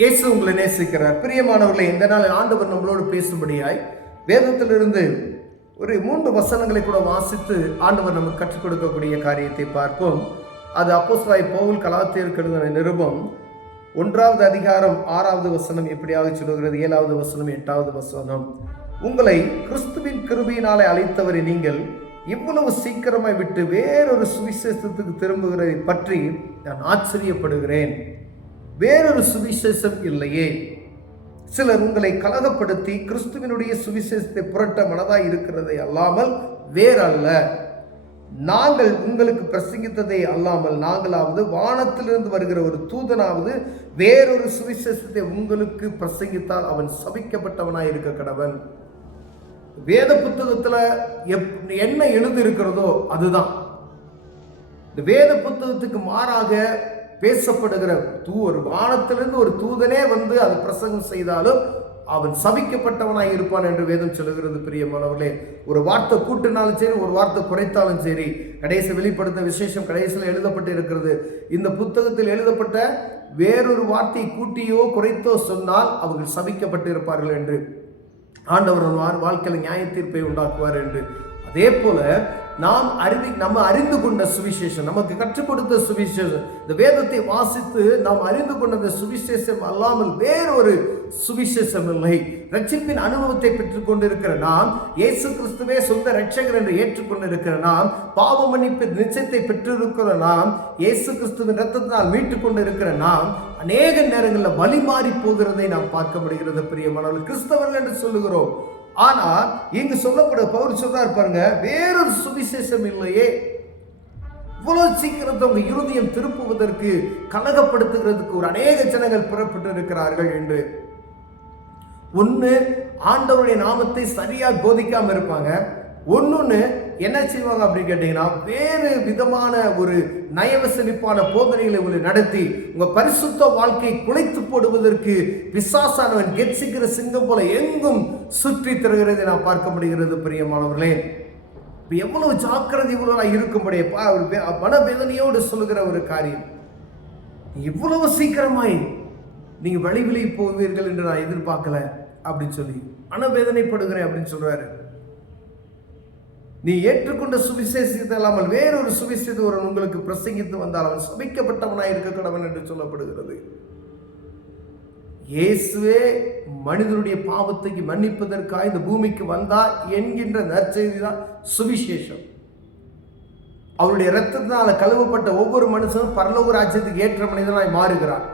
இயேசு உங்களை நேசிக்கிறார். பிரியமானவர்களை, இந்த நாள் ஆண்டவர் நம்மளோடு பேசும்படியாய் வேதத்திலிருந்து ஒரு 3 வசனங்களை கூட வாசித்து ஆண்டவர் நமக்கு கற்றுக் கொடுக்கக்கூடிய காரியத்தை பார்ப்போம். அது அப்போஸ்தலனாகிய பவுல் கலாத்தியருக்கு எழுதின நிருபம் 1வது அதிகாரம் 6வது வசனம் எப்படியாக சொல்லுகிறது. 7வது வசனம் 8வது வசனம். உங்களை கிறிஸ்துவின் கிருபையினாலே அழைத்தவரை நீங்கள் இவ்வளவு சீக்கிரமாய் விட்டு வேறொரு சுவிசேஷத்துக்கு திரும்புகிறதை பற்றி நான் ஆச்சரியப்படுகிறேன். வேறொரு சுவிசேஷம் இல்லையே. சிலர் உங்களை கலகப்படுத்தி கிறிஸ்துவினுடைய சுவிசேஷத்தை புரட்ட மனதாய் இருக்கிறதை அல்லாமல் வேறல்ல. நாங்கள் உங்களுக்கு பிரசங்கித்ததை அல்லாமல் நாங்களாவது வானத்திலிருந்து வருகிற ஒரு தூதனாவது வேறொரு சுவிசேஷத்தை உங்களுக்கு பிரசங்கித்தால் அவன் சபிக்கப்பட்டவனாய் இருக்க கடவன். வேத புத்தகத்துல என்ன எழுதி இருக்கிறதோ அதுதான். இந்த வேத புத்தகத்துக்கு மாறாக பேசப்படுகிற ஒரு வானத்திலிருந்து ஒரு தூதனே வந்து அது பிரசங்கம் செய்தாலும் அவன் சபிக்கப்பட்டவனாய் இருப்பான் என்று வேதம் சொல்லுகிறது. பிரியமானவர்களே, ஒரு வார்த்தை கூட்டினாலும் சரி, ஒரு வார்த்தை குறைத்தாலும் சரி, கடைசி வெளிப்படுத்த விசேஷம் கடைசியில் எழுதப்பட்டு இருக்கிறது. இந்த புத்தகத்தில் எழுதப்பட்ட வேறொரு வார்த்தையை கூட்டியோ குறைத்தோ சொன்னால் அவர்கள் சபிக்கப்பட்டு இருப்பார்கள் என்று ஆண்டவர் வாழ்க்கையில் நியாய தீர்ப்பை உண்டாக்குவார் என்று. அதே போல நம்ம அறிந்து கொண்ட சுவிசேஷம், நமக்கு கற்றுக் கொடுத்த சுவிசேஷம், இந்த வேதத்தை வாசித்து நாம் அறிந்து கொண்ட சுவிசேஷம் அல்லாமல் வேறொரு சுவிசேஷம் இல்லை. ரட்சிப்பின் அனுபவத்தை பெற்றுக் கொண்டிருக்கிற நாம், இயேசு கிறிஸ்துவே சொந்த ரட்சகர் என்று ஏற்றுக்கொண்டிருக்கிற நாம், பாவ மன்னிப்பு நிச்சயத்தை பெற்றிருக்கிற நாம், இயேசு கிறிஸ்துவின் ரத்தத்தினால் மீட்டுக் கொண்டிருக்கிற நாம் அநேக நேரங்களில் வழி மாறி போகிறதை நாம் பார்க்க முடிகிறது. பிரியமானவர்கள், கிறிஸ்தவர்கள் என்று சொல்லுகிறோம். ஆனா இங்கு சொல்லப்பட பவுல் சொல்றார் பாருங்க, வேறொரு சுவிசேஷம் இல்லையே. இவ்வளவு சீக்கிரத்தை உங்க இருதயம் திருப்புவதற்கு, கலகப்படுத்துகிறதுக்கு ஒரு அநேக ஜனங்கள் புறப்பட்டு இருக்கிறார்கள் என்று. ஒண்ணு, ஆண்டவருடைய நாமத்தை சரியா போதிக்காம இருப்பாங்க. ஒன்னொன்னு என்ன செய்வாங்க அப்படின்னு கேட்டீங்கன்னா, வேறு விதமான ஒரு நயவசனிப்பான போதனைகளை உங்களை நடத்தி உங்க பரிசுத்த வாழ்க்கையை குலைத்து போடுவதற்கு பிசாசானவன் கெட்சிக்கிற சிங்கம் போல எங்கும் சுற்றி தருகிறதை நான் பார்க்க முடிகிறது. பிரியமானவர்களே, எவ்வளவு ஜாக்கிரதை இவ்வளவு இருக்கும்படியே மனவேதனையோடு சொல்லுகிற ஒரு காரியம். இவ்வளவு சீக்கிரமாய் நீங்க வழிவிலை போவீர்கள் என்று நான் எதிர்பார்க்கல அப்படின்னு சொல்லி மனவேதனைப்படுகிறேன் அப்படின்னு சொல்றாரு. நீ ஏற்றுக்கொண்ட சுவிசேஷத்தை இல்லாமல் வேறொரு சுவிசேஷத்தை ஒரு உங்களுக்கு பிரசங்கித்து வந்தால் அவன் சபிக்கப்பட்டவனாய் இருக்க கடவன் என்று சொல்லப்படுகிறது. இயேசுவே மனிதனுடைய பாவத்தை மன்னிப்பதற்காக இந்த பூமிக்கு வந்தார் என்கின்ற நற்செய்தி தான் சுவிசேஷம். அவருடைய இரத்தத்தினால கழுவப்பட்ட ஒவ்வொரு மனுஷனும் பரலோக ராஜ்யத்துக்கு ஏற்ற மனிதனாய் மாறுகிறார்.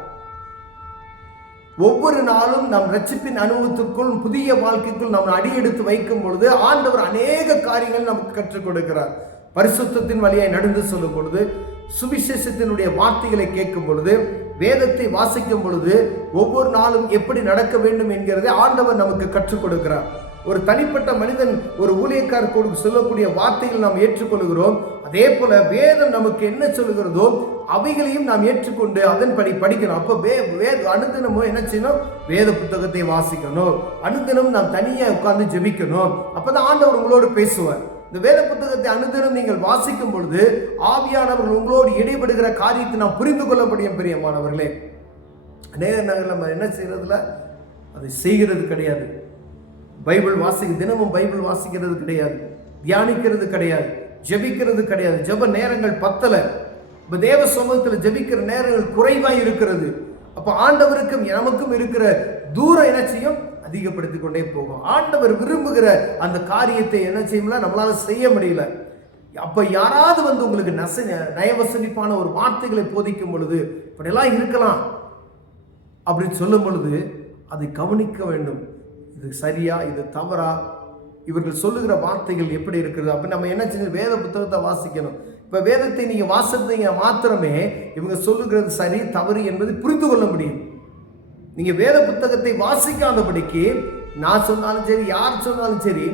ஒவ்வொரு நாளும் நம் ரட்சிப்பின் அனுபவத்திற்குள், புதிய வாழ்க்கைக்குள் நாம் அடியெடுத்து வைக்கும் பொழுது ஆண்டவர் அநேக காரியங்கள் நமக்கு கற்றுக் கொடுக்கிறார். பரிசுத்தத்தின் வழியாய் நடந்து சொல்லும் பொழுது, சுவிசேஷத்தினுடைய வார்த்தைகளை கேட்கும் பொழுது, வேதத்தை வாசிக்கும் பொழுது, ஒவ்வொரு நாளும் எப்படி நடக்க வேண்டும் என்கிறதை ஆண்டவர் நமக்கு கற்றுக் கொடுக்கிறார். ஒரு தனிப்பட்ட மனிதன் ஒரு ஊழியக்காரருக்கு சொல்லக்கூடிய வார்த்தைகள் நாம் ஏற்றுக்கொள்கிறோம். அதே போல வேதம் நமக்கு என்ன சொல்லுகிறதோ அவைகளையும் நாம் ஏற்றுக்கொண்டு அதன்படி படிக்கணும். அப்போ அனுதினமும் என்ன செய்யணும்? வேத புத்தகத்தை வாசிக்கணும். அனுதினம் நாம் தனியாக உட்கார்ந்து ஜெபிக்கணும். அப்பதான் ஆண்டவர் உங்களோடு பேசுவார். இந்த வேத புத்தகத்தை அனுதினம் நீங்கள் வாசிக்கும் பொழுது ஆவியானவர்கள் உங்களோடு இடைபடுகிற காரியத்தை நாம் புரிந்து கொள்ள முடியும். பிரியமானவர்களே, அநேக நேரங்கள் நம்ம என்ன செய்யறதுல அதை செய்கிறது கிடையாது. தினமும் பைபிள் வாசிக்கிறது கிடையாது, தியானிக்கிறது கிடையாது, ஜெபிக்கிறது கிடையாது. ஜெப நேரங்கள் பத்தல. இப்ப தேவ சமூகத்தில் ஜெபிக்கிற நேரங்கள் குறைவாய் இருக்கிறது. அப்ப ஆண்டவருக்கும் நமக்கும் இருக்கிற தூரம் என்ன செய்யும்? அதிகப்படுத்திக் கொண்டே போகும். ஆண்டவர் விரும்புகிற அந்த காரியத்தை என்ன செய்யல, நம்மளால செய்ய முடியல. அப்ப யாராவது வந்து உங்களுக்கு நயவசனிப்பான ஒரு வார்த்தைகளை போதிக்கும் பொழுது, இப்படியெல்லாம் இருக்கலாம் அப்படின்னு சொல்லும் பொழுது அதை கவனிக்க வேண்டும். இது சரியா, இது தவறா, இவர்கள் சொல்லுகிற வார்த்தைகள் எப்படி இருக்கிறது? அப்ப நம்ம என்ன செய்யணும்? வேத புத்தகத்தை வாசிக்கணும். இப்ப வேதத்தை நீங்க வாசித்தீங்க மாத்திரமே இவங்க சொல்லுகிறது சரி தவறு என்பதை புரிந்து கொள்ள முடியும். நீங்க வேத புத்தகத்தை வாசிக்காதபடிக்கு நான் சொன்னாலும் சரி, யார் சொன்னாலும் சரி,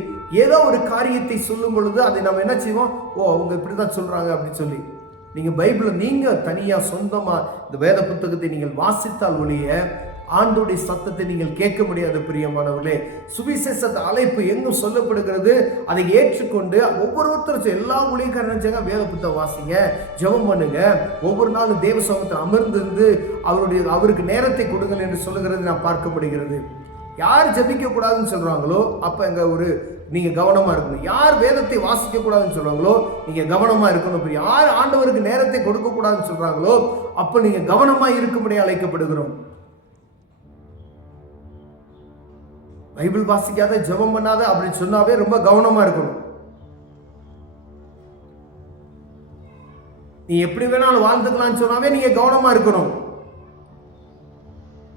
ஏதோ ஒரு காரியத்தை சொல்லும் பொழுது அதை நம்ம என்ன செய்வோம்? அவங்க இப்படிதான் சொல்றாங்க அப்படின்னு சொல்லி நீங்க பைபிளை நீங்க தனியா சொந்தமா இந்த வேத புத்தகத்தை நீங்கள் வாசித்தால் ஒழிய ஆண்டோடைய சத்தத்தை நீங்கள் கேட்க முடியாது பிரியமானவர்களே. சுவிசேஷ அழைப்பு எங்கும் சொல்லப்படுகிறது. அதை ஏற்றுக்கொண்டு ஒவ்வொருத்தரும் எல்லா ஊழியக்காரங்க வேத புத்தகம் வாசிங்க, ஜெபம் பண்ணுங்க, ஒவ்வொரு நாளும் தேவ சமூகத்தில் அமர்ந்திருந்து அவருக்கு நேரத்தை கொடுங்கள் என்று சொல்லுகிறது நான் பார்க்க முடிகிறது. யார் ஜெபிக்க கூடாதுன்னு சொல்றாங்களோ அப்ப அங்க நீங்க கவனமா இருக்கணும். யார் வேதத்தை வாசிக்க கூடாதுன்னு சொல்றாங்களோ நீங்க கவனமா இருக்கணும். யார் ஆண்டவருக்கு நேரத்தை கொடுக்க கூடாதுன்னு சொல்றாங்களோ அப்ப நீங்க கவனமா இருக்கும்படி அழைக்கப்படுகிறோம். பைபிள் வாசிக்காத, ஜெபம் பண்ணாத அப்படின்னு சொன்னாவே ரொம்ப கவனமா இருக்கணும். நீ எப்படி வேணாலும் வாழ்ந்துக்கலாம்னு சொன்னாவே நீங்க கவனமா இருக்கணும்.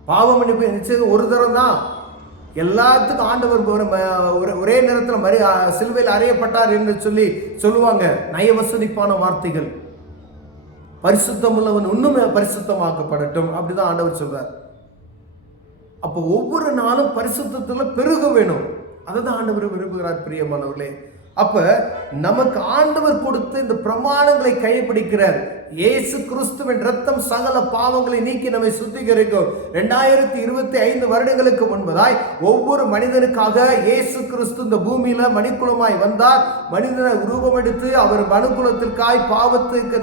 பாவம் மன்னிப்பு நிச்சயம் ஒரு தரம் தான். எல்லாத்துக்கும் ஆண்டவர் ஒரே நேரத்தில் சிலுவையில் அறையப்பட்டார் என்று சொல்லுவாங்க. நயவசனிப்பான வார்த்தைகள். பரிசுத்தம் உள்ளவன் இன்னுமே பரிசுத்தமாக்கப்படட்டும் அப்படிதான் ஆண்டவர் சொல்றார். அப்போ ஒவ்வொரு நாளும் பரிசுத்தத்துல பெருக வேணும். அதுதான் ஆண்டவர் விரும்புகிறார் பிரியமானவர்களே. அப்ப நமக்கு ஆண்டவர் கொடுத்து இந்த பிரமாணங்களை கைப்பிடிக்கிறார். இயேசு கிறிஸ்துவின் இரத்தம் சகல பாவங்களை நீக்கி நம்மை சுத்திகரிக்கும். 2025 வருடங்களுக்கு முன்பதாய் ஒவ்வொரு மனிதனுக்காக இயேசு கிறிஸ்து இந்த பூமியில மனுக்குலமாய் வந்தார். மனிதனை உருவம் எடுத்து அவர் மனுக்குலத்திற்காய்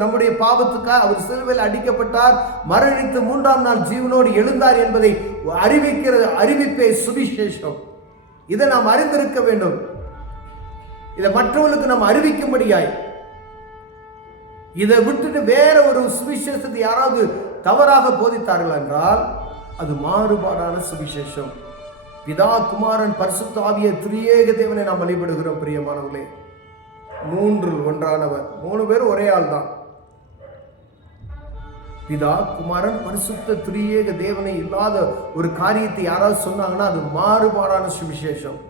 நம்முடைய பாவத்துக்காய் அவர் சிலுவையில் அடிக்கப்பட்டார், மரணித்து 3ஆம் நாள் ஜீவனோடு எழுந்தார் என்பதை அறிவிப்பே சுவிசேஷம். இதை நாம் அறிந்திருக்க வேண்டும். இதை மற்றவர்களுக்கு நாம் அறிவிக்கும்படியாய். இதை விட்டுட்டு வேற ஒரு சுவிசேஷத்தை யாராவது தவறாக போதித்தார்கள் என்றால் அது மாறுபாடான சுவிசேஷம். பிதா, குமாரன், பரிசுத்த ஆவிய திரியேக தேவனை நாம் வழிபடுகிறோம் பிரியமானவர்களே. 3 ஒன்றானவர். 3 பேர் ஒரே ஆள் தான். பிதா, குமாரன், பரிசுத்த திரியேக தேவனை இல்லாத ஒரு காரியத்தை யாராவது சொன்னாங்கன்னா அது மாறுபாடான சுவிசேஷம்.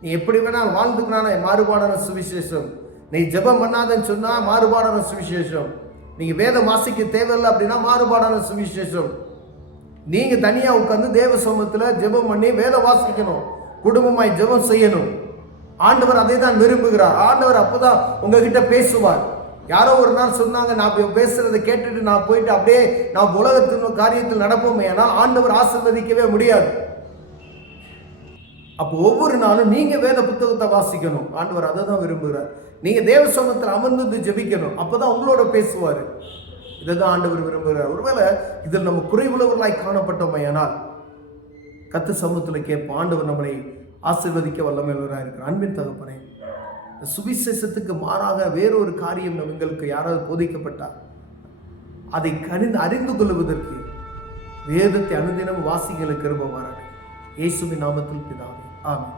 நீ எப்படி வேணா வாழ்ந்துக்கிறான மாறுபாடான சுவிசேஷம். நீ ஜெபம் பண்ணாதன்னு சொன்னா மாறுபாடான சுவிசேஷம். நீங்க வேதம் வாசிக்க தேவையில்லை அப்படின்னா மாறுபாடான சுவிசேஷம். நீங்க தனியா உட்கார்ந்து தேவ சமூகத்துல ஜெபம் பண்ணி வேதம் வாசிக்கணும், குடும்பமாய் ஜெபம் செய்யணும். ஆண்டவர் அதை தான் விரும்புகிறார். ஆண்டவர் அப்பதான் உங்ககிட்ட பேசுவார். யாரோ ஒரு நாள் சொன்னாங்க, நான் பேசுறதை கேட்டுட்டு நான் போயிட்டு அப்படியே நான் உலகத்தின் காரியத்தில் நடப்போமே, ஆனால் ஆண்டவர் ஆசீர்வதிக்கவே முடியாது. அப்போ ஒவ்வொரு நாளும் நீங்க வேத புத்தகத்தை வாசிக்கணும். ஆண்டவர் அதை தான் விரும்புகிறார். நீங்க தேவ சமூகத்தில் அமர்ந்து ஜெபிக்கணும். அப்பதான் உங்களோட பேசுவாரு. இதை தான் ஆண்டவர் விரும்புகிறார். ஒருவேளை இதில் நம்ம குறைவுள்ளவர்களாய் காணப்பட்டோமையானால் கர்த்தர் சமூகத்தில் கேட்போம். ஆண்டவர் நம்மளை ஆசீர்வதிக்க வல்லமையுள்ளவராக இருக்கிறார். அன்பின் தகப்பனே, சுவிசேஷத்துக்கு மாறாக வேறொரு காரியம் எங்களுக்கு யாராவது போதிக்கப்பட்டால் அதை அறிந்து கொள்வதற்கு வேதத்தை அனுதினம் வாசிகளுக்கு கிருபை பாராட்டு. இயேசுவின் நாமத்தில் பிதாவே, ஆமென்.